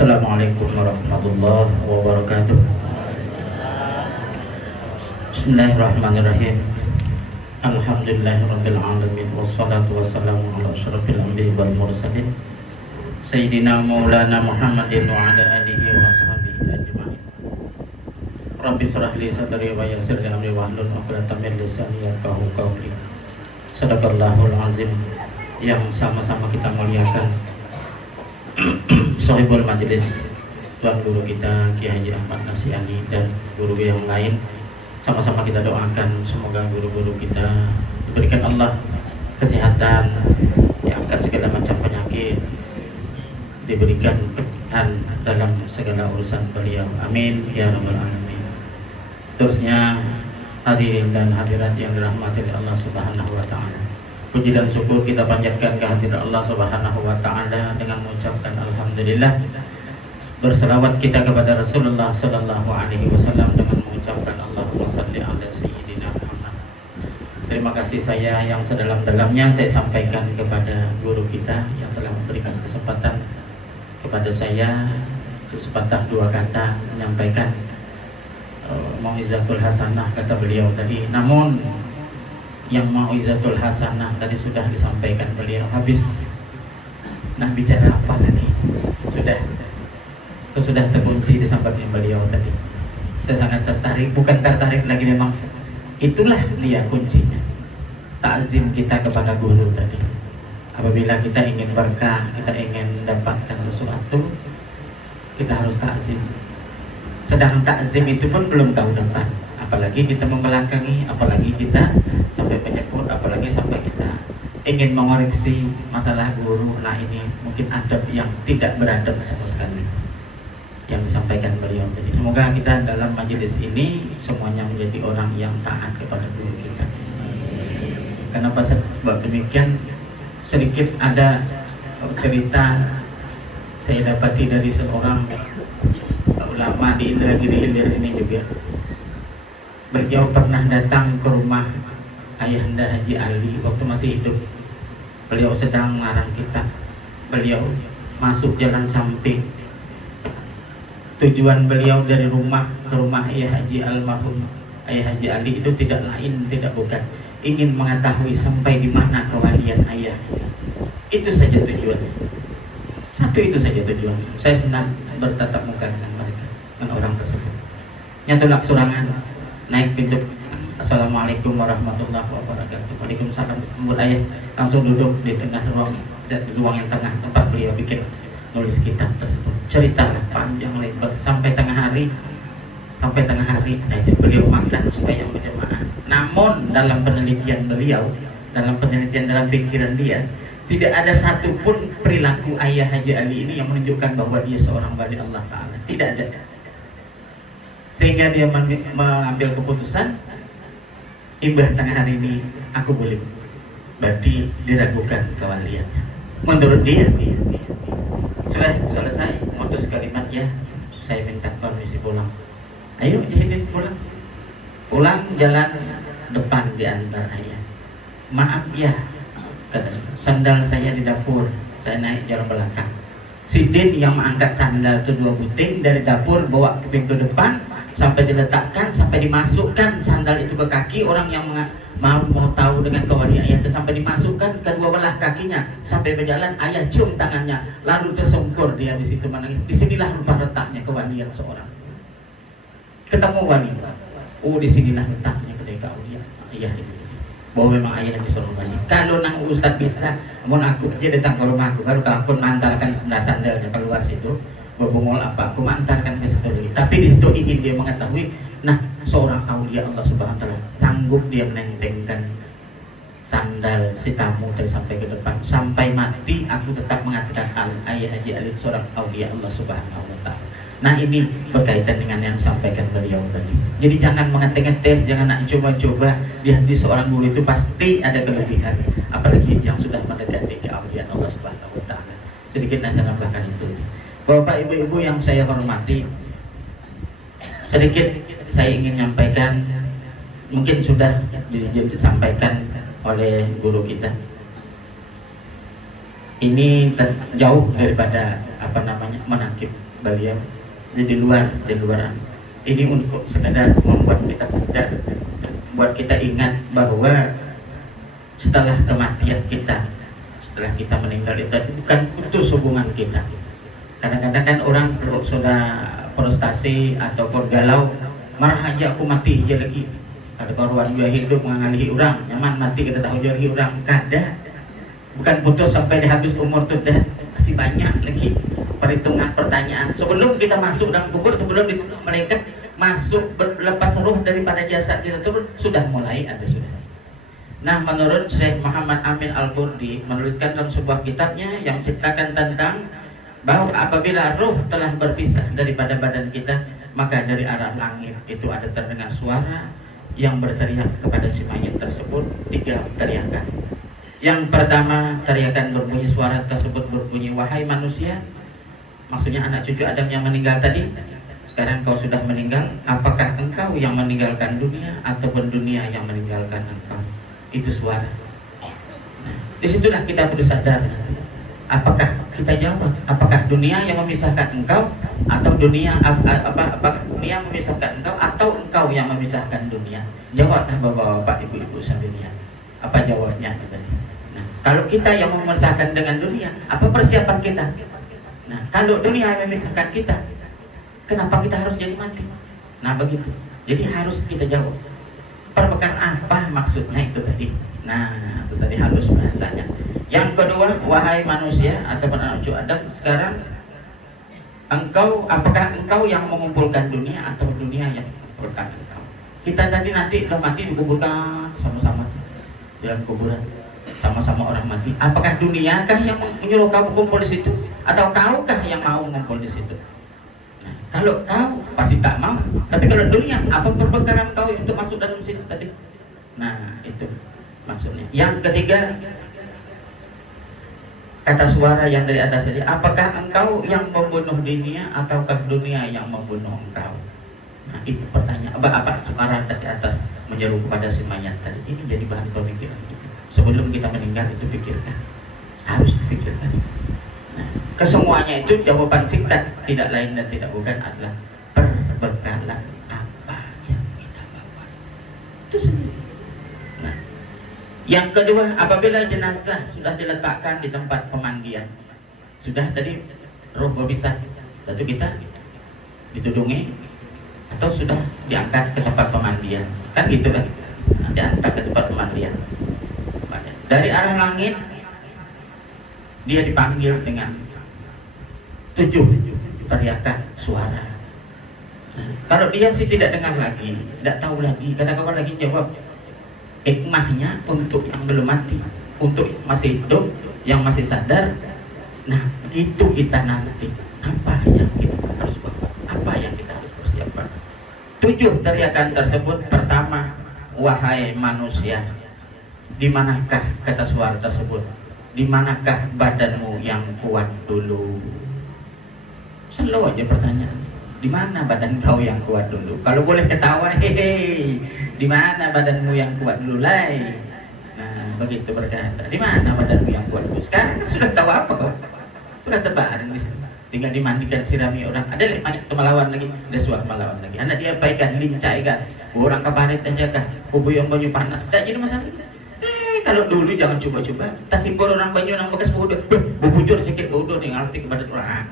Assalamualaikum warahmatullahi wabarakatuh. Bismillahirrahmanirrahim. Alhamdulillahirabbil alamin wassalatu wassalamu ala asyrafil anbiya'i wal mursalin sayyidina maulana Muhammadin wa ala alihi wa sahbihi ajma'in. Rabbi shrah li sadri wa yassir li amri wahlul 'uqdatam min lisani yafqahu qawli. Shadaqallahul azim. Yang sama-sama kita muliakan Sohibul Majelis, Tuan Guru kita Kiai Haji Ahmad Nasyani dan guru yang lain, sama-sama kita doakan semoga guru-guru kita diberikan Allah kesehatan, diangkat segala macam penyakit, diberikan keberkahan dalam segala urusan beliau. Amin ya rabbal alamin. Terusnya hadirin dan hadirat yang dirahmati oleh Allah Subhanahu wa taala. Puji dan syukur kita panjatkan kehadirat Allah Subhanahu wa taala dengan mengucapkan alhamdulillah. Berselawat kita kepada Rasulullah sallallahu alaihi wasallam dengan mengucapkan Allahumma shalli ala sayyidina Muhammad. Terima kasih saya yang sedalam-dalamnya saya sampaikan kepada guru kita yang telah memberikan kesempatan kepada saya untuk sepatah dua kata menyampaikan mau'izatul hasanah kata beliau tadi. Namun yang mau'izatul hasanah tadi sudah disampaikan beliau habis. Nah, bicara apa tadi? Sudah terkunci disampaikan beliau tadi. Saya sangat tertarik, bukan tertarik lagi, memang itulah dia kuncinya. Takzim kita kepada guru tadi. Apabila kita ingin berkah, kita ingin mendapatkan sesuatu, kita harus takzim. Sedang takzim itu pun belum tahu dapat, apalagi kita membelakangi, apalagi kita sampai menyebut, apalagi sampai kita ingin mengoreksi masalah guru. Nah, ini mungkin adab yang tidak beradab sama sekali yang disampaikan beliau tadi. Semoga kita dalam majelis ini semuanya menjadi orang yang taat kepada guru kita. Kenapa sebab demikian? Sedikit ada cerita saya dapati dari seorang ulama di Indragiri Hilir ini juga. Beliau pernah datang ke rumah Ayahanda Haji Ali waktu masih hidup. Beliau sedang melarang kita. Beliau masuk jalan samping. Tujuan beliau dari rumah ke rumah Ayah Haji almarhum Ayah Haji Ali itu tidak lain, tidak bukan ingin mengetahui sampai di mana kewalian ayah. Itu saja tujuannya. Satu itu saja tujuan. Saya senang bertatap muka dengan mereka, dengan orang tersebut. Nyatulak surangan, naik pintu. Assalamualaikum warahmatullahi wabarakatuh. Waalaikumsalam. Sambut ayah, langsung duduk di tengah ruang yang tengah tempat beliau bikin nulis kitab tersebut. Cerita panjang lebar sampai tengah hari. Nah, itu beliau makan supaya berjamaah. Namun dalam penelitian beliau, dalam pikiran dia, tidak ada satupun perilaku Ayah Haji Ali ini yang menunjukkan bahwa dia seorang wali Allah Ta'ala. Tidak ada. Sehingga dia mengambil keputusan, imbah tengah hari ini aku boleh. Berarti diragukan kewaliannya. Menurut dia sudah selesai, modus kalimat ya, saya minta permisi pulang. Ayo jahilin pulang jalan depan diantar ayah. Maaf ya, kata, sandal saya di dapur, saya naik jalan belakang. Sidin yang mengangkat sandal itu 2 buting dari dapur bawa ke pintu depan sampai diletakkan, sampai dimasukkan sandal itu ke kaki orang yang mau tahu dengan kewalian ayah itu, sampai dimasukkan kedua belah kakinya sampai berjalan. Ayah cium tangannya lalu tersungkur dia di situ menangis. Disinilah rupa letaknya kewalian seorang. Ketemu wali, disinilah letaknya ketika ayah itu. Bahwa memang ayah yang disuruh wali. Kalau nang ustad bisa, mau aku aja datang ke rumahku, kalau aku mengantarkan sandalnya keluar situ, berbungol apa, aku mengantarkan ke situ lagi. Tapi di situ ingin dia mengetahui, nah seorang aulia Allah Subhanahu wa taala sanggup dia menentengkan sandal si tamu dari sampai ke depan sampai mati. Aku tetap mengatakan Ayah Haji Ali seorang aulia Allah Subhanahu wa taala. Nah, ini berkaitan dengan yang disampaikan beliau tadi. Jadi jangan mengetes, jangan nak coba-coba. Di hati seorang guru itu pasti ada kelebihan, apalagi yang sudah mendekati keauliaan Allah Subhanahu wa taala. Sedikit saya tambahkan itu. Bapak ibu-ibu yang saya hormati, sedikit saya ingin menyampaikan, mungkin sudah disampaikan oleh guru kita. Ini jauh daripada manakib. beliau di luar. Ini untuk sekadar membuat kita sadar, buat kita ingat bahwa setelah kematian kita, setelah kita meninggal itu bukan putus hubungan kita. Kadang-kadang kan orang kalau sudah frustasi atau galau, marah aja aku mati aja lagi. Ada korban juga hidup mengalihi orang, nyaman mati kita tahu jari orang. Kada, bukan putus sampai di habis umur tuh dah, masih banyak lagi perhitungan pertanyaan. Sebelum kita masuk dalam kubur, sebelum mereka masuk berlepas ruh daripada jasad kita itu sudah mulai ada sudah. Nah, menurut Syekh Muhammad Amin Al-Qurdi menuliskan dalam sebuah kitabnya yang menceritakan tentang bahwa apabila ruh telah berpisah daripada badan kita, maka dari arah langit itu ada terdengar suara yang berteriak kepada si mayat tersebut, 3 teriakan. Yang pertama, teriakan berbunyi, suara tersebut berbunyi, wahai manusia, maksudnya anak cucu Adam yang meninggal tadi, sekarang kau sudah meninggal, apakah engkau yang meninggalkan dunia ataupun dunia yang meninggalkan engkau? Itu suara. Nah, disitulah kita perlu sadar. Apakah kita jawab? Apakah dunia yang memisahkan engkau atau dunia apakah dunia yang memisahkan engkau atau engkau yang memisahkan dunia? Jawablah bapak-bapak, ibu-ibu sekalian. Apa jawabnya? Nah, kalau kita yang memisahkan dengan dunia, apa persiapan kita? Nah, kalau dunia yang memisahkan kita, kenapa kita harus jadi mati? Nah, begitu. Jadi harus kita jawab. Perbekal apa maksudnya itu tadi? Nah, itu tadi halus bahasanya. Yang kedua, wahai manusia atau anak cucu Adam, sekarang apakah engkau yang mengumpulkan dunia atau dunia yang mengumpulkan engkau? Kita tadi nanti udah mati dikuburkan sama-sama dalam kuburan, sama-sama orang mati. Apakah dunia kah yang menyuruh kau kumpul di situ atau kau kah yang mau mengumpul di situ? Nah, kalau kau pasti tak mau, tapi kalau dunia, apa perbekalan kau untuk masuk dalam situ tadi? Nah, itu maksudnya. Yang ketiga, kata suara yang dari atas tadi, apakah engkau yang membunuh dunia ataukah dunia yang membunuh engkau? Nah, itu pertanyaan. Apa suara dari atas menyeru kepada si mayat tadi? Ini jadi bahan pemikiran kita. Sebelum kita meninggal itu pikirkan, harus dipikirkan. Nah, kesemuanya itu jawaban singkat, tidak lain dan tidak bukan adalah perbekalan apa yang kita bawa. Itu sendiri. Nah, yang kedua, apabila jenazah sudah diletakkan di tempat pemandian, sudah tadi roh berpisah, lalu kita ditudungi atau sudah diangkat ke tempat pemandian, kan gitu kan? Nah, diangkat ke tempat pemandian. Dari arah langit dia dipanggil dengan 7 teriakan suara. Kalau dia sih tidak dengar lagi, tidak tahu lagi, kata-kata lagi jawab. Hikmahnya untuk yang belum mati, untuk masih hidup, yang masih sadar. Nah, itu kita nanti apa yang kita harus bawa, apa yang kita harus persiapkan. 7 teriakan tersebut. Pertama, wahai manusia, di manakah, kata suara tersebut, di manakah badanmu yang kuat dulu? Selalu aja pertanyaan, di mana badan kau yang kuat dulu? Kalau boleh ketawa, hehe, di mana badanmu yang kuat dulu, lai? Nah, begitu berkata, di mana badanmu yang kuat dulu? Sekarang kan sudah tahu apa kau? Sudah tebaran di sana. Tinggal dimandikan, sirami orang. Ada banyak melawan lagi, ada suara melawan lagi. Anak dia baikkan, lincai kan, orang kabaret aja kan, kubu yang banyu panas. Tak jadi masalah. Kalau dulu jangan coba-coba, tas impor orang banyu, orang bekas bodoh, bubujur sedikit bodoh nih, ngerti kepada orang.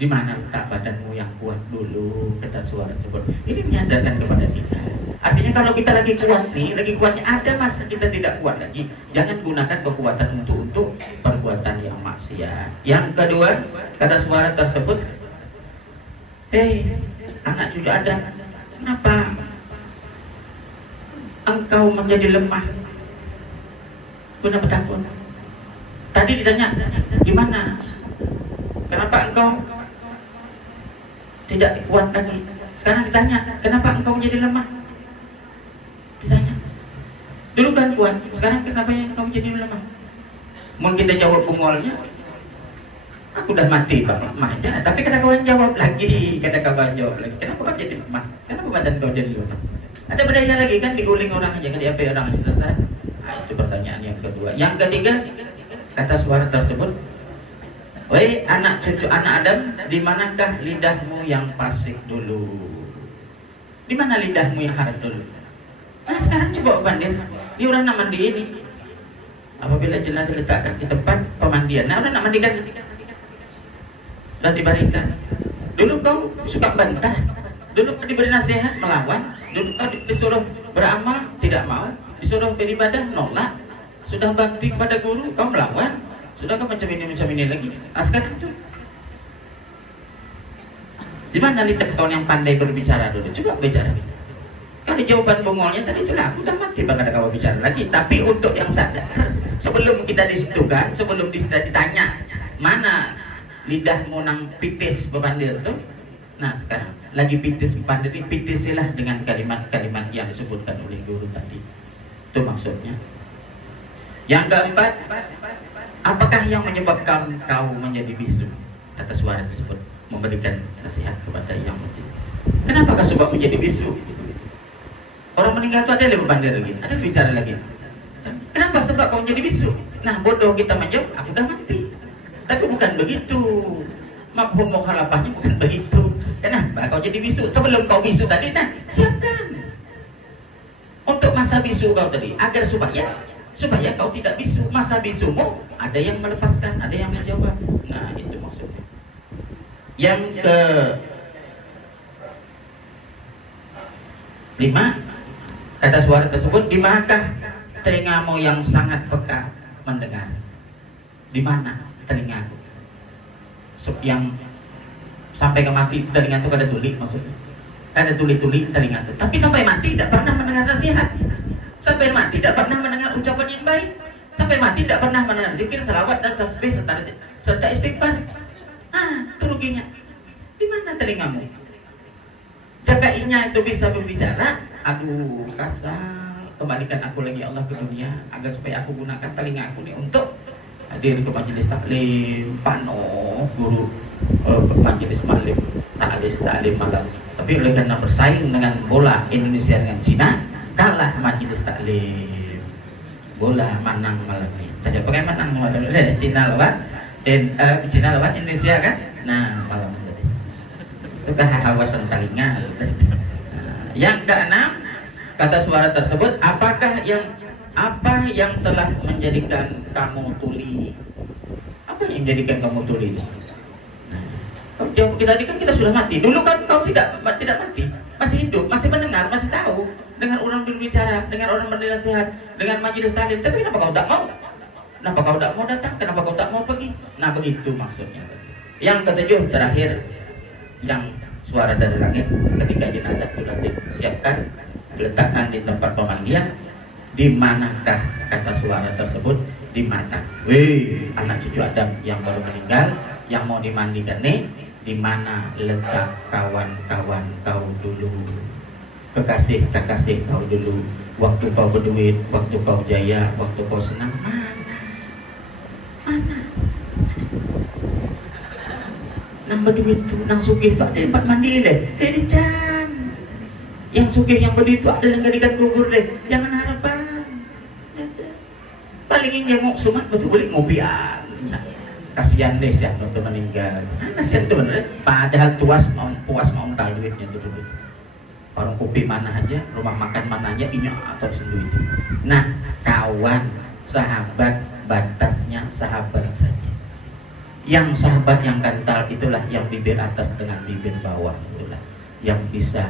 Di mana letak badanmu yang kuat dulu, kata suara tersebut. Ini menyadarkan kepada kita. Artinya kalau kita lagi kuat nih, lagi kuatnya, ada masa kita tidak kuat lagi. Jangan gunakan kekuatan untuk perbuatan yang maksiat. Yang kedua, kata suara tersebut, hei, anak cucu Adam, kenapa engkau menjadi lemah? Kenapa takut? Tadi ditanya, gimana? Kenapa engkau tidak kuat lagi? Sekarang ditanya, kenapa engkau menjadi lemah? Ditanya, dulu kan kuat, sekarang kenapa yang engkau menjadi lemah? Mungkin kita jawab bungolnya, aku udah mati Pak, lemah aja. Tapi kata kawan jawab lagi, kenapa kau jadi lemah? Kenapa badan kau jadi lemah? Ada berdaya lagi kan, diguling orang aja, kan diapa orang aja selesai. Nah, itu pertanyaan yang kedua. Yang ketiga, kata suara tersebut, Wahai anak cucu anak Adam, di manakah lidahmu yang fasik dulu? Di mana lidahmu yang haram dulu? Nah sekarang coba banding, di orang nak mandi ini. Apabila jenazah diletakkan di tempat pemandian, nah orang nak mandikan dan diberikan. Dulu kau suka bantah, dulu kau diberi nasihat melawan, dulu kau disuruh beramal tidak mau, disuruh beribadah nolak, sudah bakti kepada guru kau melawan. Sudah kau macam ini lagi. Nah, sekarang itu di mana lidah kau yang pandai berbicara dulu? Coba bicara. Kalau jawaban bongolnya tadi sudah aku udah mati bakal kau bicara lagi. Tapi untuk yang sadar, sebelum kita disitukan, sebelum ditanya mana lidahmu nang pitis bebandir tuh. Nah sekarang lagi pitis bebandir, pitisilah dengan kalimat-kalimat yang disebutkan oleh guru tadi. Itu maksudnya. Yang keempat, apakah yang menyebabkan kau menjadi bisu? Kata suara tersebut memberikan nasihat kepada yang mati. Kenapa kau sebab menjadi bisu? Orang meninggal itu ada yang berbandir lagi, ada yang bicara lagi. Kenapa sebab kau menjadi bisu? Nah bodoh kita menjawab, aku udah mati. Tapi bukan begitu. Mafhum mukhalafahnya bukan begitu. Kenapa kau jadi bisu? Sebelum kau bisu tadi, nah siapkan untuk masa bisu kau tadi, agar supaya kau tidak bisu. Masa bisumu ada yang melepaskan, ada yang menjawab. Nah itu maksudnya. Yang ke 5, kata suara tersebut, di manakah telingamu yang sangat peka mendengar? Di mana telingaku? Yang sampai ke mati telinga itu ada tuli maksudnya. Ada tuli-tuli telinga itu. Tapi sampai mati tidak pernah mendengar nasihat. Sampai mati tidak pernah mendengar ucapan yang baik. Sampai mati tidak pernah mendengar zikir, salawat dan tasbih serta istighfar. Itu ruginya. Di mana telingamu? Jakainya itu bisa berbicara, aduh kasar, kembalikan aku lagi Allah ke dunia agar supaya aku gunakan telinga aku nih untuk hadir ke majelis taklim, pano, guru majelis taklim malam. Tapi oleh karena bersaing dengan bola Indonesia dengan Cina, kalah majelis taklim. Bola menang malam ini. Saja pakai menang malam ini. Cina lawan Indonesia kan? Nah malam ini. Itu kehawasan telinga. Yang keenam, kata suara tersebut, apa yang telah menjadikan kamu tuli? Apa yang menjadikan kamu tuli? Nah, jawab kita tadi kan kita sudah mati. Dulu kan kau tidak mati, masih hidup, masih mendengar, masih tahu, dengar orang berbicara, dengar orang bernasihat, dengan majelis taklim. Tapi kenapa kau tak mau? Kenapa kau tak mau datang? Kenapa kau tak mau pergi? Nah begitu maksudnya. Yang ketujuh terakhir, yang suara dari langit ketika jenazah sudah disiapkan, diletakkan di tempat pemandian. Di manakah kata suara tersebut? Di mata. Wih, anak cucu Adam yang baru meninggal, yang mau dimandikan nih, di mana letak kawan-kawan kau dulu, kekasih kau dulu, waktu kau berduit, waktu kau jaya, waktu kau senang, mana? Nang berduit tu, nang sugih tu ada tempat mandi deh. Can. Yang sugih yang berduit tu ada yang gadikan kubur deh. Jangan harapan. Paling ini jenguk sumat betul boleh ngopian. Kasihan deh siap waktu meninggal. Kasihan tu bener. Padahal puas mau mental duitnya tu duit. Warung kopi mana aja, rumah makan mana aja, ini atau sendiri. Nah, kawan, sahabat, batasnya sahabat saja. Yang sahabat yang kental itulah yang bibir atas dengan bibir bawah, itulah yang bisa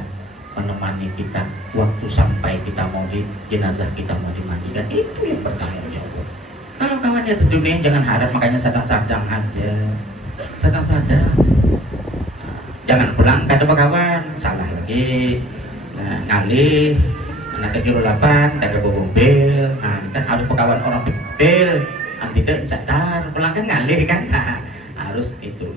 menemani kita waktu sampai kita mau jenazah kita mau dimandikan. Itu yang bertanggung jawab. Kalau kawannya di dunia jangan harap, makanya sadang-sadang aja, sadang-sadang. Jangan pulang kata kawan salah lagi, ngalih, anak kecil 8, kagak bawa mobil, kan harus kawan orang mobil. Tidak sadar, pulang kan ngalih kan, harus itu.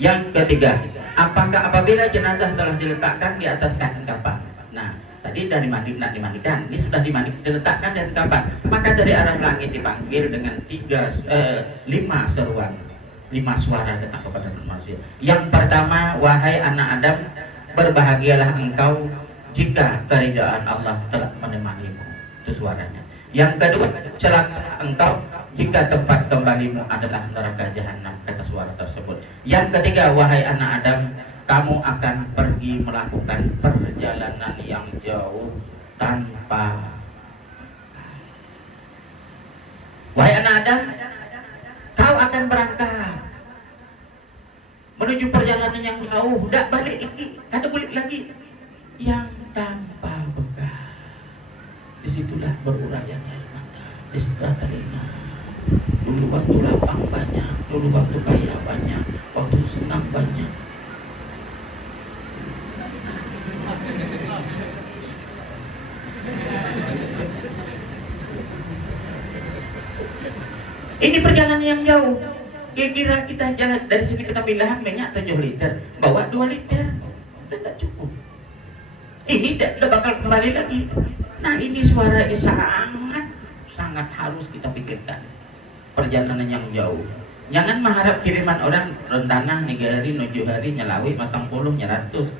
Yang ketiga, apabila jenazah telah diletakkan di atas kain kafan. Nah, tadi sudah dimandikan, ini sudah diletakkan di atas kafan. Maka dari arah langit dipanggil dengan 5 seruan, 5 suara datang kepada manusia. Yang pertama, wahai anak Adam, berbahagialah engkau jika keridaan Allah telah menemanimu. Itu suaranya. Yang kedua, celaka engkau hingga tempat kembalimu adalah neraka jahanam, kata suara tersebut. Yang ketiga, wahai anak Adam, kamu akan pergi melakukan perjalanan yang jauh tanpa. Wahai anak Adam, kau akan berangkat menuju perjalanan yang jauh, tidak balik lagi, ada balik lagi, yang tanpa bekal. Disitulah beruraian air mata, disitulah telinga. Dulu waktu lapang banyak, dulu waktu kaya banyak, waktu senang banyak. Ini perjalanan yang jauh. Kira-kira kita jalan dari sini ke Tambilahan minyak 7 liter, bawa 2 liter, tidak cukup. Ini tidak bakal kembali lagi. Nah, ini suara ini sangat harus kita pikirkan. Perjalanan yang jauh. Jangan mengharap kiriman orang rentanah 3 hari, 7 hari, nyelawi, matang puluh, nyeratus.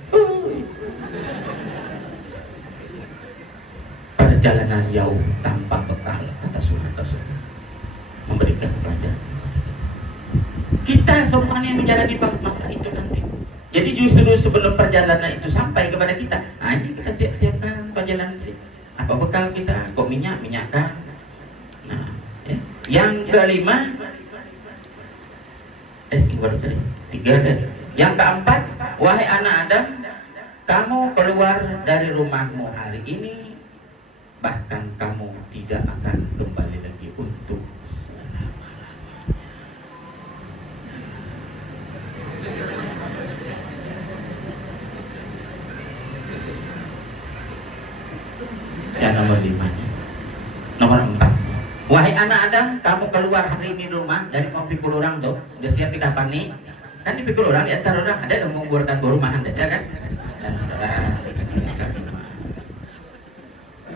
Perjalanan jauh tanpa bekal, kata suara tersebut. Memberikan pelajaran. Kita semuanya menjalani masa itu nanti. Jadi justru sebelum perjalanan itu sampai kepada kita, nah ini kita siap-siapkan perjalanan itu. Apa bekal kita? Kok minyak-kan? Nah, ya. Yang kelima, baru tadi 3 tadi. Yang keempat, wahai anak Adam, kamu keluar dari rumahmu hari ini, bahkan kamu tidak akan kembali lagi untuk yang nomor 5. Nomor 4. Wahai anak Adam, kamu keluar hari ini rumah dari mau pikul orang tuh, udah siap kapan nih? Kan dipikul orang, di antara orang ada yang menguburkan berumahan, ada kan?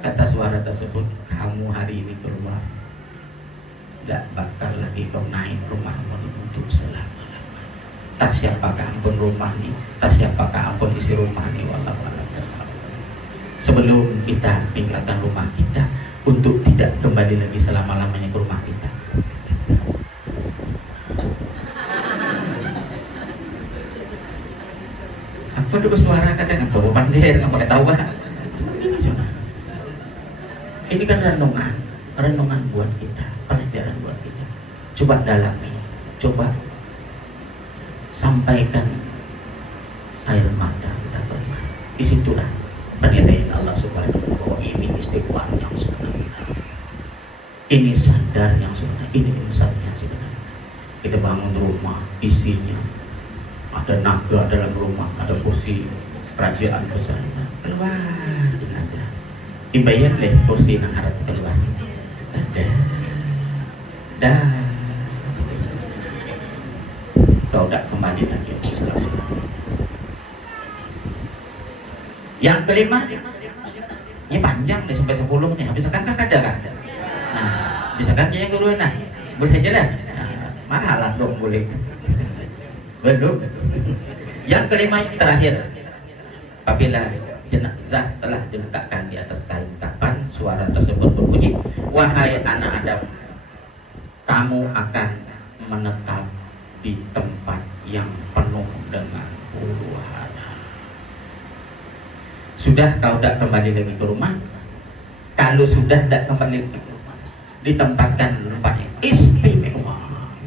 Kata suara tersebut, kamu hari ini keluar, tidak bakal lagi kau naik rumahmu untuk selama-lamanya. Tak siapakah ampun rumah nih, tak siapakah ampun isi rumah nih, wallahu. Sebelum kita tinggalkan rumah kita untuk tidak kembali lagi selama-lamanya ke rumah kita. Aku udah bersuara kadang nggak tahu pandai, nggak pakai tahu. Ini kan renungan buat kita, pelajaran buat kita. Coba dalami, coba sampaikan air mata kita keluar. Disitulah penilaian Allah Subhanahu wa ta'ala. Ini istighfar yang sebenarnya, ini sadar yang sebenarnya, ini insan yang sebenarnya. Kita bangun rumah, isinya ada naga dalam rumah, ada kursi kerajaan besar, keluar jenazah, dibayar deh kursi yang harap keluar, dah kau tak kembali lagi. Yang kelima, ini panjang nih sampai 10 nih. Misalkan kakak ada kan? Nah, misalkan yang kedua, nah, boleh aja lah. Nah, marah dong boleh. Belum. Yang kelima yang terakhir, apabila jenazah telah diletakkan di atas kain kafan, suara tersebut berbunyi, wahai anak Adam, kamu akan menetap di tempat yang penuh dengan huru-hara. Sudah kau tak kembali lagi ke rumah? Kalau sudah tak kembali ke rumah, ditempatkan tempat yang istimewa,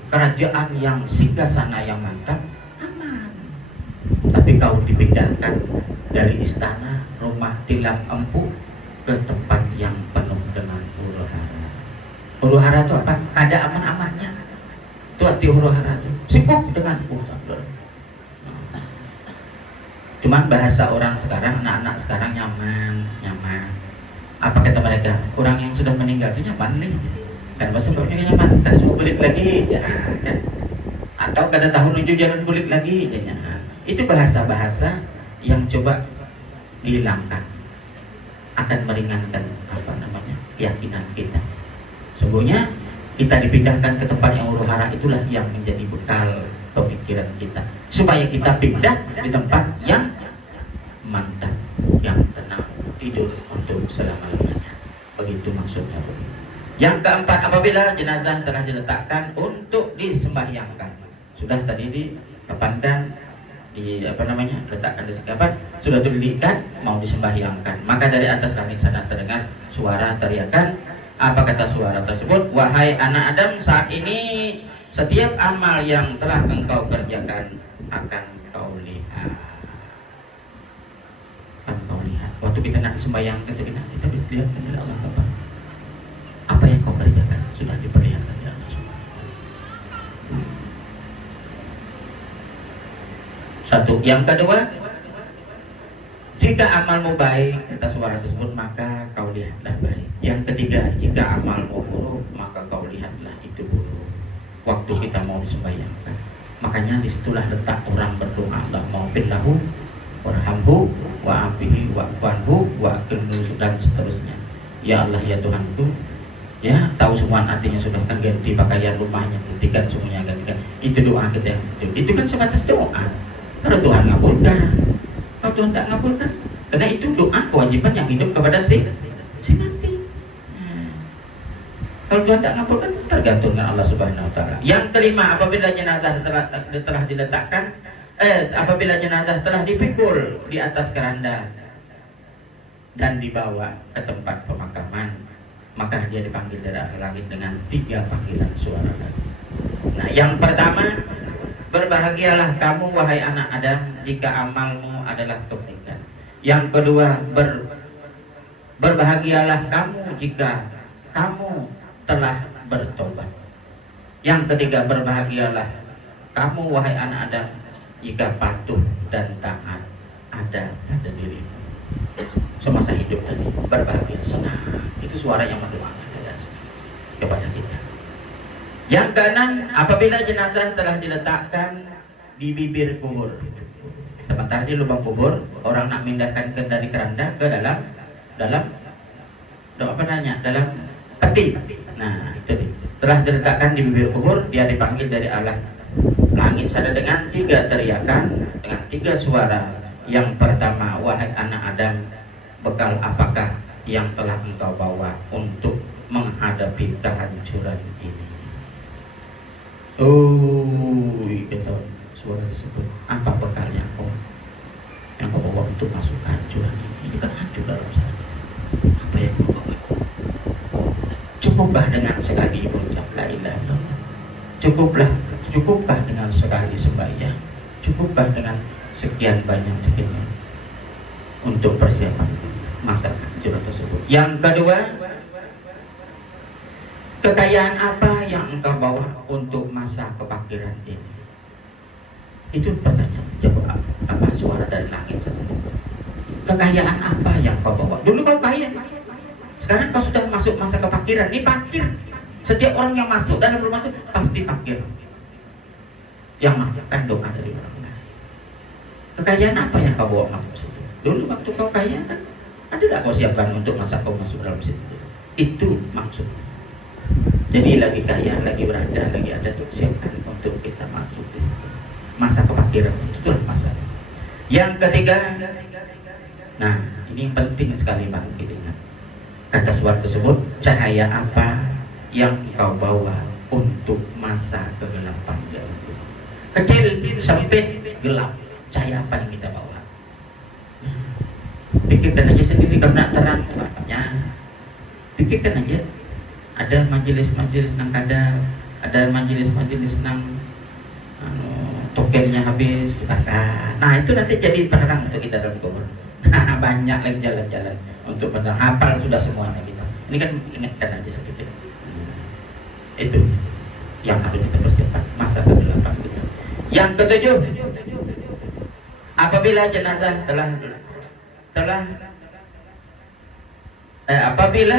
kerajaan yang singgasana yang mantap, aman. Tapi kau dipindahkan dari istana, rumah tilam empu ke tempat yang penuh dengan huru-hara. Huru-hara itu apa? Ada aman-amannya. Itu arti huru-hara itu. Sibuk dengan huru-hara. Cuman bahasa orang sekarang, anak-anak sekarang nyaman. Apa kata mereka? Orang yang sudah meninggal itu nyaman nih. Kan bahasa sebabnya nyaman. Tak suruh balik lagi, jangan. Kan? Atau kada tahun 7 jangan balik lagi, jangan. Itu bahasa-bahasa yang coba dihilangkan. Akan meringankan keyakinan kita. Sungguhnya kita dipindahkan ke tempat yang huru-hara, itulah yang menjadi bekal pemikiran kita, supaya kita pindah di tempat yang mantap, yang tenang, tidur untuk selama-lamanya. Begitu maksudnya. Yang keempat, apabila jenazah telah diletakkan untuk disembahyangkan. Sudah tadi dikapankan, letakkan di sekapan, sudah diikat, mau disembahyangkan. Maka dari atas langit sana terdengar suara teriakan. Apa kata suara tersebut? Wahai anak Adam, saat ini setiap amal yang telah engkau kerjakan akan kau lihat. Akan kau lihat. Waktu kita nak sembahyang, kita lihat kepada Allah apa yang kau kerjakan sudah diperlihatkan di Allah. Satu. Yang kedua, jika amalmu baik, kata suara tersebut, maka kau lihatlah baik. Yang ketiga, jika amalmu buruk, maka kau lihatlah itu buruk. Waktu kita mau disembahyangkan, makanya disitulah letak orang berdoa, Allahumma lahu warhamhu wa'afihi wa'fanhu wa'akilnu, dan seterusnya. Ya Allah, ya Tuhanku, ya tahu semua artinya, sudah kan ganti pakaian rumahnya, gantikan semuanya, gantikan. Itu doa kita yang itu kan sebatas doa. Kalau Tuhan ngabulkan, kalau Tuhan tak ngabulkan, karena itu doa kewajiban yang hidup kepada si mati. Kalau Tuhan tak ngabulkan, tergantung dengan Allah Subhanahu Wa Taala. Yang kelima, apabila jenazah telah diletakkan, apabila jenazah telah dipikul di atas keranda dan dibawa ke tempat pemakaman, maka dia dipanggil dari atas langit dengan 3 panggilan suara. Nah, yang pertama, berbahagialah kamu wahai anak Adam jika amalmu adalah kebaikan. Yang kedua, berbahagialah kamu jika kamu telah bertobat. Yang ketiga, berbahagialah kamu wahai anak Adam jika patuh dan taat ada pada dirimu semasa hidup tadi. Berbahagia, senang. Itu suara yang mendoakan kepada kita. Yang keenam, apabila jenazah telah diletakkan di bibir kubur. Sementara di lubang kubur, orang nak mindahkan dari keranda ke dalam peti. Nah, itu telah diletakkan di bibir kubur, dia dipanggil dari alam langit sana dengan 3 teriakan, dengan 3 suara. Yang pertama, wahai anak Adam, bekal apakah yang telah engkau bawa untuk menghadapi kehancuran ini? Kita suara tersebut, apa bekalnya yang kau bawa untuk masuk kehancuran ini? Ini kan hancur dalam sana. Apa yang kau bawa? Cukuplah dengan sekali berucap la ilaha illallah. Cukuplah dengan sekali sembahyang. Cukuplah dengan sekian banyak untuk persiapan masa kehancuran tersebut. Yang kedua, kekayaan apa yang engkau bawa untuk masa kefakiran ini? Itu pertanyaan. Jawab apa suara dari langit. Kekayaan apa yang kau bawa? Dulu kau kaya, sekarang kau sudah masuk masa kefakiran. Ini fakir. Setiap orang yang masuk dalam rumah itu pasti fakir. Yang makan doa dari orang lain. Kekayaan apa yang kau bawa masuk situ? Dulu waktu kau kaya kan, ada tak kau siapkan untuk masa kau masuk dalam situ? Itu maksudnya. Jadi lagi kaya, lagi berada, lagi ada, tuh siapkan untuk kita masuk di masa kefakiran. Itulah masa. Yang ketiga, nah ini penting sekali Bang, kita ingat. Kata suara tersebut, cahaya apa yang kau bawa untuk masa kegelapan itu? Kecil, sempit, gelap. Cahaya apa yang kita bawa? Pikirkan aja sendiri, karena terang makanya. Pikirkan aja. Ada majelis-majelis nang ada majelis-majelis nang tokennya habis dibakar. Nah itu nanti jadi penerang untuk kita dalam kubur. Banyak lagi jalan-jalan untuk penerang. Hafal sudah semuanya kita. Ini kan ingatkan aja sedikit. Itu yang harus kita persiapkan masa ke-8 kita. Yang ketujuh, apabila jenazah apabila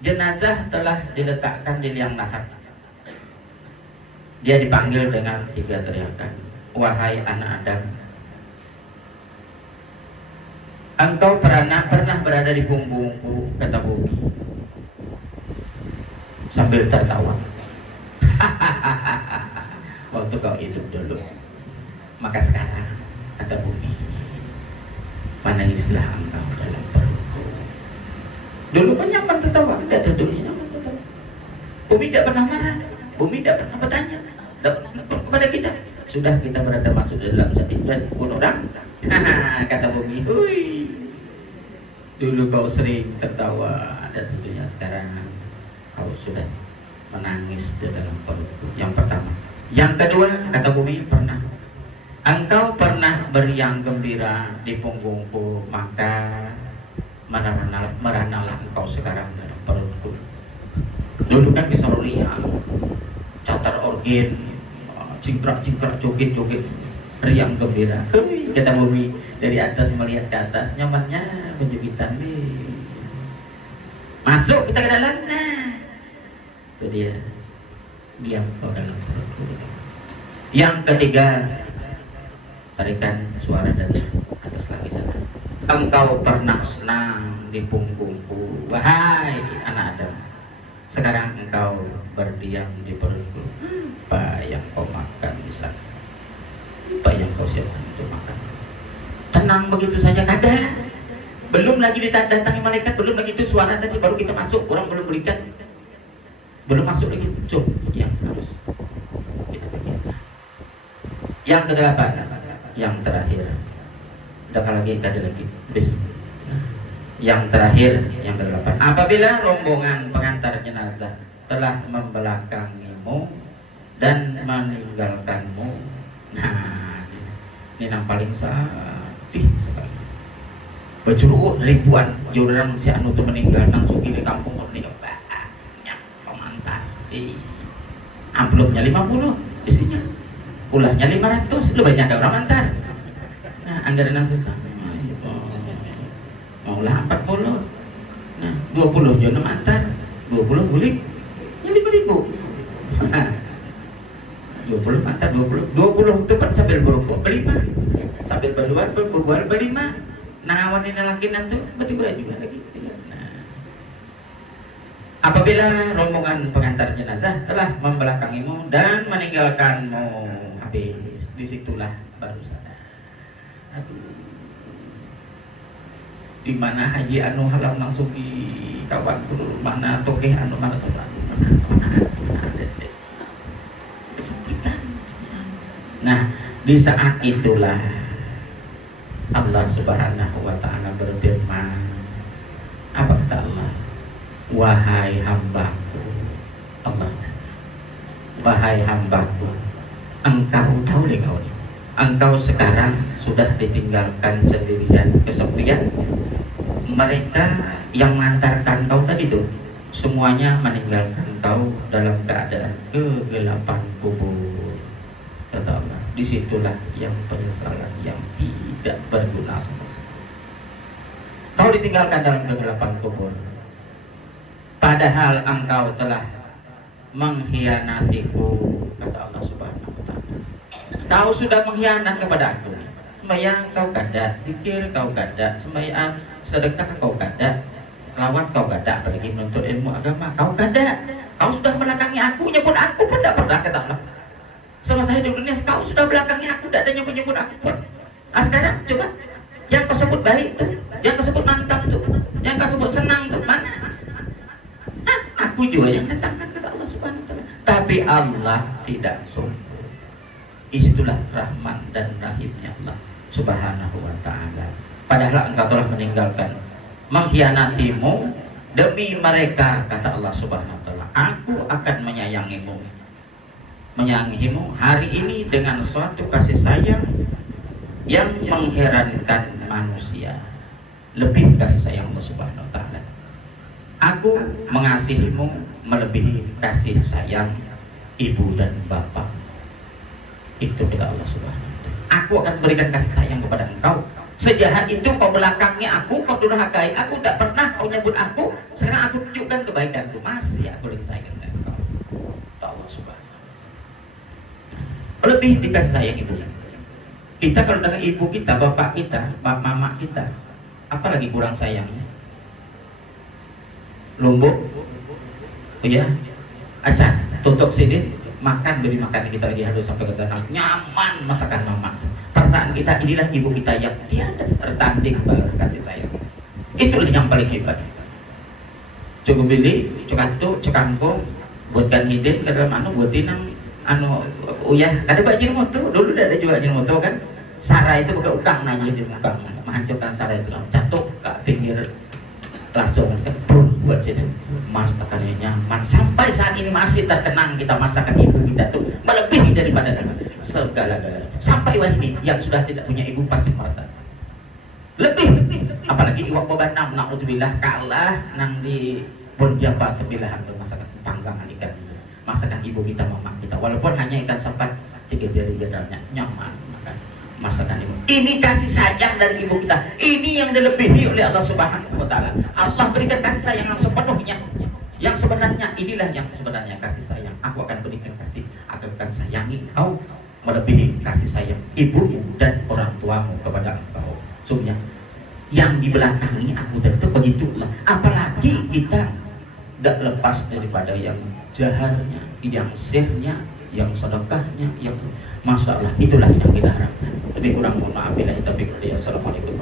jenazah telah diletakkan di liang lahat, dia dipanggil dengan 3 teriakan. Wahai anak Adam, engkau pernah berada di punggungku, kata bumi, sambil tertawa. Waktu kau hidup dulu. Maka sekarang, kata bumi, menangislah engkau dalam perutku. Dulu kan nyaman tertawa, tidak ada dulu nyaman tertawa. Bumi tidak pernah marah, bumi tidak pernah bertanya kepada kita. Sudah kita berada masuk dalam satu pun orang, kata bumi, hui. Dulu kau sering tertawa, dan tentunya sekarang kau sudah menangis di dalam perutku. Yang pertama. Yang kedua, kata bumi, engkau pernah beriang gembira di punggungku, maka meranalah engkau sekarang dalam perutku. Dulu kan bisa riang, catar organ, cingkrak-cingkrak, joget-joget, riang gembira. Kata bumi, dari atas melihat ke atas, nyamannya penjepitan nih. Masuk kita ke dalam, nah itu dia, diam kau dalam perutku. Yang ketiga, tarikan suara dari atas lagi sana. Engkau pernah senang di punggungku, wahai anak Adam. Sekarang engkau berdiam di perutku. Apa yang kau makan di sana? Apa yang kau siapkan untuk makan? Tenang begitu saja, kagak. Belum lagi didatangi malaikat, belum lagi itu suara tadi, baru kita masuk, orang belum berikan, belum masuk lagi. Cuk, yang harus kita pikirkan. Yang kedelapan, yang terakhir. Udah lagi tadi lagi. Yang terakhir, yang kedelapan. Apabila rombongan pengantar jenazah telah membelakangimu dan meninggalkanmu, nah ini yang paling sedih sekali. Berjuru ribuan orang si anu tu meninggal langsung di kampung ini banyak pengantar. Amplopnya 50 isinya, ulahnya 500, lu banyak orang antar. Nah, anggaran yang susah. Maulah 40. Nah, 20 jono antar, 20 bulik. Ya 5.000. 20 antar 20 tempat sambil berubah berlima. Sambil berbual berlima. Nawan ini laki nanti berdua juga lagi. Nah, apabila rombongan pengantar jenazah telah membelakangimu dan meninggalkanmu, habis disitulah baru sadar. Aduh, di mana haji anu halam langsung di kawan dulu, mana tokeh anu mana mana. Nah, di saat itulah Allah Subhanahu wa ta'ala berfirman. Apa kata Allah? Wahai hambaku, Allah, wahai hambaku, engkau tahu engkau sekarang sudah ditinggalkan sendirian, kesepian. Mereka yang mengantarkan kau tadi itu semuanya meninggalkan kau dalam keadaan kegelapan kubur. Kata Allah, disitulah yang penyesalan yang tidak berguna sama sekali. Kau ditinggalkan dalam kegelapan kubur, padahal engkau telah mengkhianatiku, kata Allah Subhanahu wa ta'ala. Kau sudah mengkhianat kepada aku. Sembahyang kau kada, zikir kau kada, sembahyang sedekah kau kada, lawat kau kada, apalagi menuntut ilmu agama kau kada. Kau sudah belakangi aku, nyebut aku pun tidak pernah, kata Allah. Selama saya di dunia, kau sudah belakangi aku, tidak ada nyebut aku pun. Nah, sekarang coba, yang kau sebut baik tuh, yang kau sebut mantap tuh, yang kau sebut senang tuh, mana? Aku juga yang datangkan, kata Allah Subhanahu wa ta'ala. Tapi Allah tidak sombong. Itulah rahman dan rahimnya Allah Subhanahu wa ta'ala. Padahal engkau telah meninggalkan, mengkhianatimu demi mereka, kata Allah Subhanahu wa ta'ala. Aku akan menyayangimu hari ini dengan suatu kasih sayang yang mengherankan manusia. Lebih kasih sayang Allah Subhanahu wa ta'ala. Aku mengasihimu melebihi kasih sayang ibu dan bapak. Itu kata Allah Subhanahu wa ta'ala. Aku akan berikan kasih sayang kepada engkau. Sejahat itu kau belakangnya aku, kau durhakai aku, tak pernah kau nyebut aku. Sekarang aku tunjukkan kebaikanku, masih aku lebih sayang dengan engkau. Kata Allah Subhanahu wa ta'ala. Lebih dikasih sayang ibu. Kita kalau dengan ibu kita, bapak kita, mama kita, apalagi kurang sayangnya? Lombok, ya, acan, tutup sini, makan beri makan kita lagi harus sampai ke dalam nyaman masakan mama. Perasaan kita inilah ibu kita yang tiada tertanding balas kasih sayang. Itu yang paling hebat. cukup beli cukatu cekangkung buatkan hidin ke dalam buatin uyah ada bajir moto dulu udah ada juga bajir moto kan Sarah itu bukan ukang nanya di ukang menghancurkan Sarah itu jatuh ke pinggir langsung kebun buat sini masakannya nyaman sampai saat ini masih terkenang kita masakan ibu kita tuh melebihi daripada segala-galanya sampai wah ini yang sudah tidak punya ibu pasti merasa lebih apalagi iwak boban na'udzubillah kalah nang di Pontianak kebilahan masakan panggangan ikan masakan ibu kita mama kita walaupun hanya ikan sepat 3 jari jadalnya nyaman makan masakan ibu ini kasih sayang dari ibu kita ini yang dilebihi oleh Allah Subhanahu wa Ta'ala Allah berikan kasih sayang yang sepenuhnya yang sebenarnya inilah yang sebenarnya kasih sayang aku akan berikan kasih akan sayangi kau melebihi kasih sayang ibumu dan orang tuamu kepada engkau sungguhnya yang dibelakangi aku tentu begitulah apalagi kita gak lepas daripada yang jaharnya yang sirnya yang sedekahnya yang masalah itulah yang kita harapkan lebih kurang mohon maaf bila kita pikir assalamualaikum